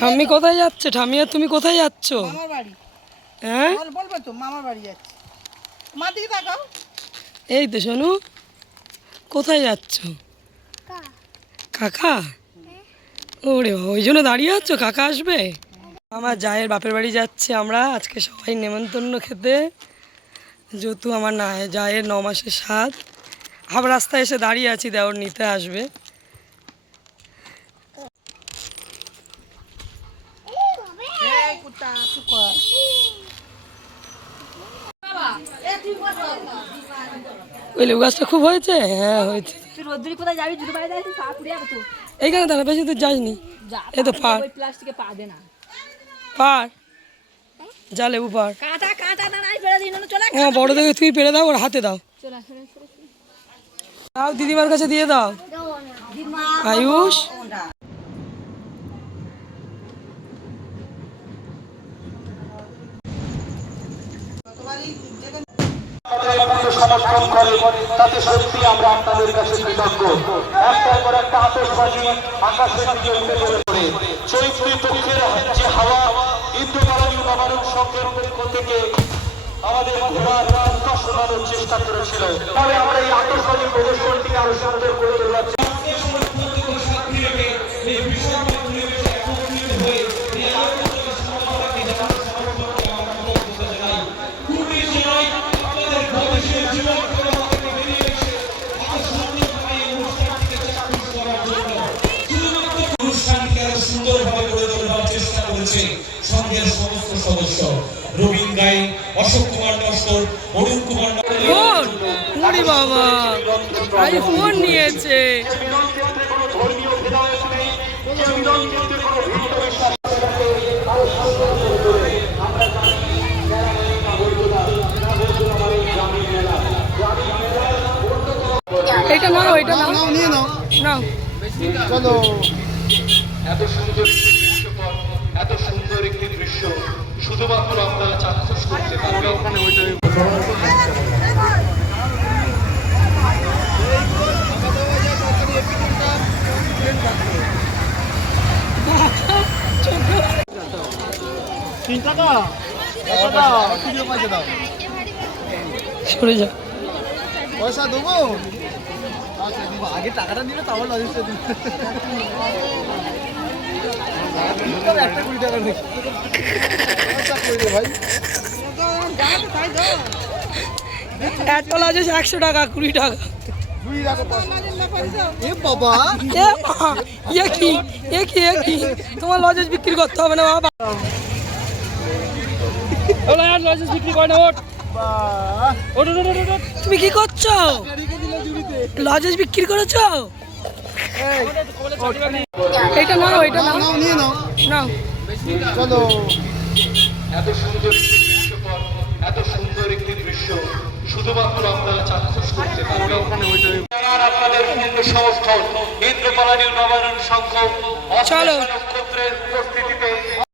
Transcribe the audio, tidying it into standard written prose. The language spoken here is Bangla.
ঠাম্মি কোথায় যাচ্ছে? ঠামিয়া তুমি কোথায় যাচ্ছ? মামার বাড়ি। হ্যাঁ বলবে তো মামার বাড়ি যাচ্ছে। মা দিকে তাকাও। এই তো সোনু, কোথায় যাচ্ছ? কাকা? ওরে বাবা, ওই জন্য দাঁড়িয়ে আছো কাকা আসবে? আমার জায়ের বাপের বাড়ি যাচ্ছে আমরা আজকে সবাই নেমন্তন্ন খেতে, যেহেতু আমার না জায়ের 9 মাসের স্বাদ। হাফ রাস্তায় এসে দাঁড়িয়ে আছি, দেওর নিতে আসবে। ওই লেবু গাছটা খুব হয়েছে। হ্যাঁ হয়েছে। এইখানে দাঁড়া, বেশি দূর যাসনি। এই তো পার পার যা লেবু পার। বড় দেখে তুমি পেরে দাও, ওর হাতে দাও। দাও দিদিমার কাছে দিয়ে দাও। আয়ুষ সমর্থন করে তাতে সত্যি আমরা আপনাদের কাছে কৃতজ্ঞ। একটার পর একটা আতশবাজি আকাশের দিকে উঠে পড়ে চৈত্রী পক্ষের যে হাওয়া ইন্দ্রপাড়ালী নবারণ সংঘের পক্ষ থেকে আমাদের ঘোড়ার রাস্তা শোনানোর চেষ্টা করেছিল। তবে আমরা এই আতশবাজি প্রদর্শনটিকে আরো সুন্দর করে তোলার সংঘের সমস্ত সদস্য রবীন গাই, অশোক কুমার নস্কর, অরুণ কুমার বাবা আইফোন নিয়েছে। এটা নাও, এটা নাও, নিয়ে নাও নাও। চলো। এত সুন্দর একটি দৃশ্যপট, এত সুন্দর একটি দৃশ্য শুধুমাত্র আপনারা চাক্ষুষ করতে পারবেন। সরে যা, পয়সা দেবো। আগে টাকাটা নিলে তারপর লজিস্টটা দিই। একটা 20 টাকা নেই ভাই। একটা লজেস 100 টাকা, 20 টাকা। তোমার লজেস বিক্রি করতে হবে না বাবা। লজেস বিক্রি করে না। তুমি কি করছো? লজেস বিক্রি করেছো? এটা নাও, এটা নাও, নিয়ে নাও নাও। চলো। এত সুন্দর একটি দৃশ্যপট, এত সুন্দর একটি দৃশ্য শুধুমাত্র আপনারা চাক্ষুষ করতে পারবেন। আপনাদের পূর্ণ সমর্থন ইন্দ্রপাড়ালী নবারণ সংঘ নক্ষত্রের উপস্থিতি